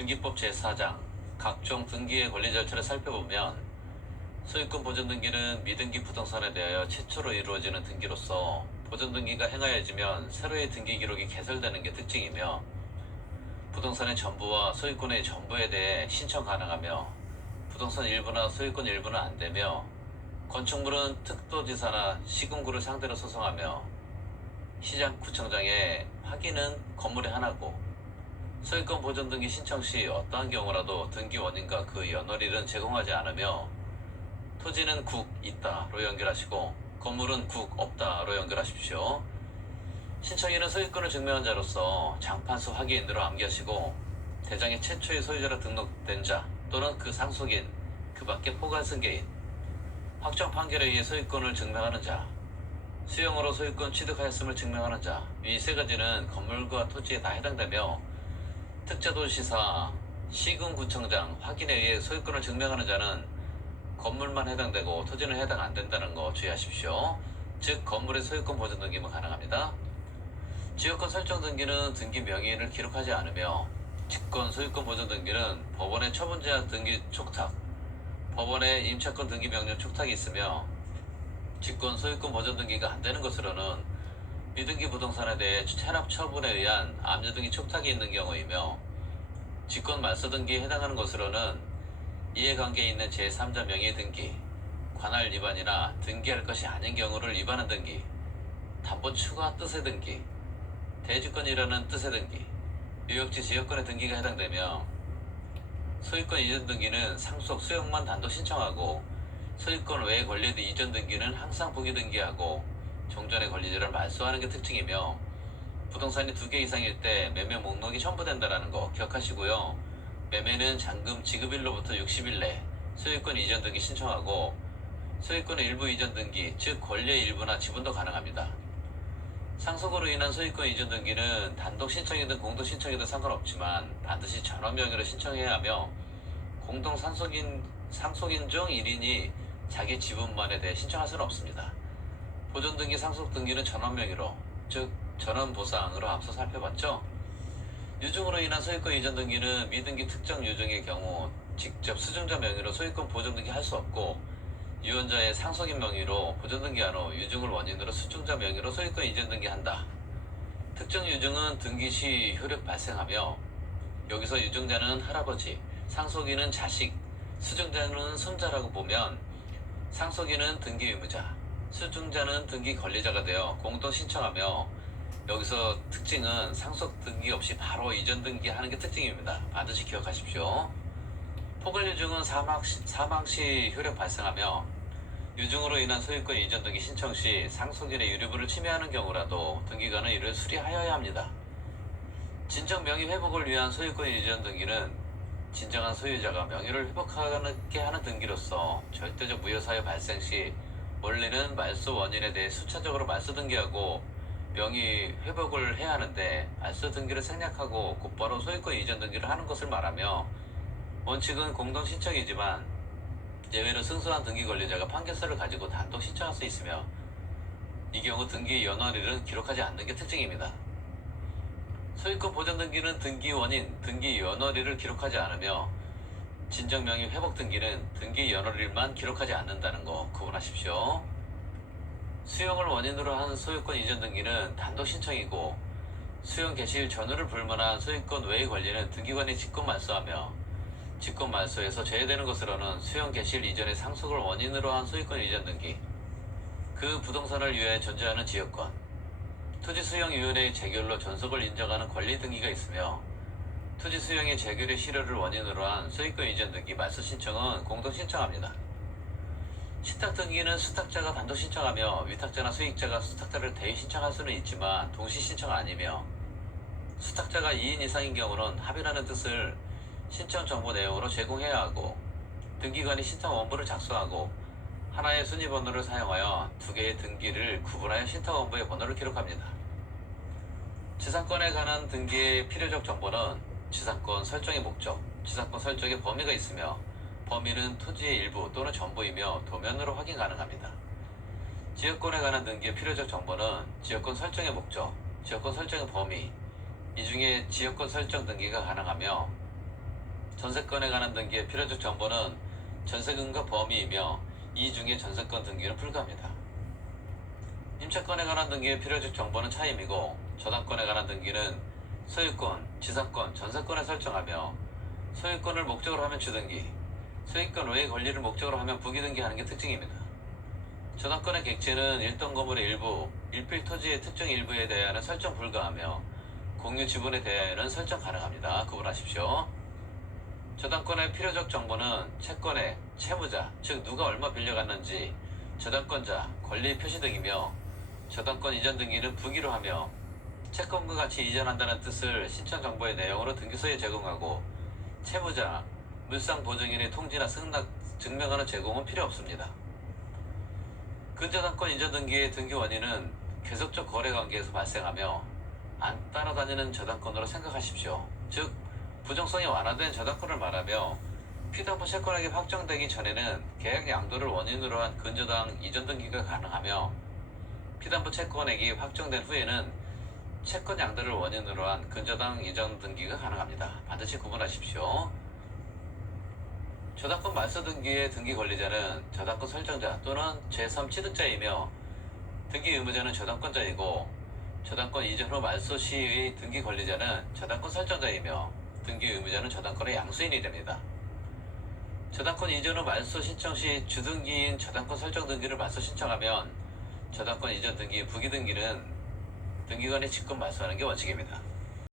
등기법 제4장 각종 등기의 권리 절차를 살펴보면 소유권 보존 등기는 미등기 부동산에 대하여 최초로 이루어지는 등기로서 보존 등기가 행하여지면 새로의 등기 기록이 개설되는 게 특징이며 부동산의 전부와 소유권의 전부에 대해 신청 가능하며 부동산 일부나 소유권 일부는 안되며 건축물은 특도지사나 시군구를 상대로 소송하며 시장구청장의 확인은 건물의 하나고 소유권 보존 등기 신청 시 어떠한 경우라도 등기 원인과 그 연월일은 제공하지 않으며 토지는 국 있다로 연결하시고 건물은 국 없다로 연결하십시오. 신청인은 소유권을 증명한 자로서 장판수 확인으로 암기하시고 대장의 최초의 소유자로 등록된 자 또는 그 상속인, 그 밖에 포괄 승계인, 확정 판결에 의해 소유권을 증명하는 자, 수용으로 소유권 취득하였음을 증명하는 자, 이 세 가지는 건물과 토지에 다 해당되며 특자도시사, 시군구청장 확인에 의해 소유권을 증명하는 자는 건물만 해당되고 토지는 해당 안된다는 거 주의하십시오. 즉 건물의 소유권 보존 등기만 가능합니다. 지역권 설정 등기는 등기 명의인을 기록하지 않으며 직권 소유권 보존 등기는 법원의 처분제한 등기 촉탁, 법원의 임차권 등기 명령 촉탁이 있으며 직권 소유권 보존 등기가 안되는 것으로는 미등기 부동산에 대해 체납 처분에 의한 압류 등기 촉탁이 있는 경우이며 직권 말소 등기에 해당하는 것으로는 이해관계에 있는 제3자 명의 등기, 관할 위반이나 등기할 것이 아닌 경우를 위반한 등기, 담보 추가 뜻의 등기, 대주권이라는 뜻의 등기, 유역지 지역권의 등기가 해당되며 소유권 이전 등기는 상속 수용만 단독 신청하고 소유권 외의 권리의 이전 등기는 항상 부기 등기하고 종전의 권리자를 말소하는 게 특징이며 부동산이 2개 이상일 때 매매 목록이 첨부된다는 거 기억하시고요. 매매는 잔금 지급일로부터 60일 내 소유권 이전 등기 신청하고 소유권의 일부 이전 등기, 즉 권리의 일부나 지분도 가능합니다. 상속으로 인한 소유권 이전 등기는 단독 신청이든 공동 신청이든 상관없지만 반드시 전원 명의로 신청해야 하며 공동 상속인 중 1인이 자기 지분만에 대해 신청할 수는 없습니다. 보존 등기, 상속 등기는 전원 명의로, 즉 전원 보상으로 앞서 살펴봤죠. 유증으로 인한 소유권 이전 등기는 미등기 특정 유증의 경우 직접 수증자 명의로 소유권 보존 등기 할 수 없고 유언자의 상속인 명의로 보존 등기한 후 유증을 원인으로 수증자 명의로 소유권 이전 등기한다. 특정 유증은 등기 시 효력 발생하며 여기서 유증자는 할아버지, 상속인은 자식, 수증자는 손자라고 보면 상속인은 등기 의무자, 수증자는 등기 권리자가 되어 공동 신청하며 여기서 특징은 상속 등기 없이 바로 이전 등기하는 게 특징입니다. 반드시 기억하십시오. 포괄 유증은 사망 시 효력 발생하며 유증으로 인한 소유권 이전 등기 신청 시 상속인의 유류분을 침해하는 경우라도 등기관은 이를 수리하여야 합니다. 진정 명의 회복을 위한 소유권 이전 등기는 진정한 소유자가 명의를 회복하게 하는 등기로서 절대적 무효사유 발생 시 원래는 말소 원인에 대해 수차적으로 말소 등기하고 명의 회복을 해야 하는데 말소 등기를 생략하고 곧바로 소유권 이전 등기를 하는 것을 말하며 원칙은 공동 신청이지만 예외로 승소한 등기 권리자가 판결서를 가지고 단독 신청할 수 있으며 이 경우 등기 연월일은 기록하지 않는 게 특징입니다. 소유권 보존 등기는 등기 원인, 등기 연월일을 기록하지 않으며 진정 명의 회복 등기는 등기 연월일만 기록하지 않는다는 거 구분하십시오. 수용을 원인으로 한 소유권 이전 등기는 단독 신청이고 수용 개시일 전후를 불문한 소유권 외의 권리는 등기관이 직권 말소하며 직권 말소에서 제외되는 것으로는 수용 개시일 이전의 상속을 원인으로 한 소유권 이전 등기, 그 부동산을 위해 존재하는 지역권, 토지 수용위원회의 재결로 전속을 인정하는 권리 등기가 있으며 토지 수용의 재결의 실효를 원인으로 한 소유권 이전 등기 말소 신청은 공동 신청합니다. 신탁 등기는 수탁자가 단독 신청하며 위탁자나 수익자가 수탁자를 대의 신청할 수는 있지만 동시 신청 아니며 수탁자가 2인 이상인 경우는 합의라는 뜻을 신청 정보 내용으로 제공해야 하고 등기관이 신탁 원본을 작성하고 하나의 순위 번호를 사용하여 2개의 등기를 구분하여 신탁 원본의 번호를 기록합니다. 지상권에 관한 등기의 필요적 정보는 지상권 설정의 목적, 지상권 설정의 범위가 있으며 범위는 토지의 일부 또는 전부이며 도면으로 확인 가능합니다. 지역권에 관한 등기의 필요적 정보는 지역권 설정의 목적, 지역권 설정의 범위, 이 중에 지역권 설정 등기가 가능하며 전세건에 관한 등기의 필요적 정보는 전세금과 범위이며 이 중에 전세건 등기는 불가합니다. 임차건에 관한 등기의 필요적 정보는 차임이고 저당권에 관한 등기는 소유권, 지상권, 전세권에 설정하며 소유권을 목적으로 하면 주등기, 소유권 외의 권리를 목적으로 하면 부기등기하는 게 특징입니다. 저당권의 객체는 일동 건물의 일부, 일필 토지의 특정 일부에 대하여는 설정 불가하며 공유 지분에 대하여는 설정 가능합니다. 구분하십시오. 저당권의 필요적 정보는 채권의 채무자, 즉 누가 얼마 빌려갔는지, 저당권자, 권리 표시 등이며 저당권 이전 등기는 부기로 하며 채권과 같이 이전한다는 뜻을 신청 정보의 내용으로 등기소에 제공하고 채무자, 물상 보증인의 통지나 승낙 증명하는 제공은 필요 없습니다. 근저당권 이전 등기의 등기 원인은 계속적 거래 관계에서 발생하며 안 따라다니는 저당권으로 생각하십시오. 즉 부정성이 완화된 저당권을 말하며 피담보 채권액이 확정되기 전에는 계약 양도를 원인으로 한 근저당 이전 등기가 가능하며 피담보 채권액이 확정된 후에는 채권 양도를 원인으로 한 근저당 이전 등기가 가능합니다. 반드시 구분하십시오. 저당권 말소 등기의 등기 권리자는 저당권 설정자 또는 제3취득자이며 등기 의무자는 저당권자이고 저당권 이전 후 말소 시의 등기 권리자는 저당권 설정자이며 등기 의무자는 저당권의 양수인이 됩니다. 저당권 이전 후 말소 신청 시 주등기인 저당권 설정 등기를 말소 신청하면 저당권 이전 등기 부기 등기는 등기관이 직권 말소하는 게 원칙입니다.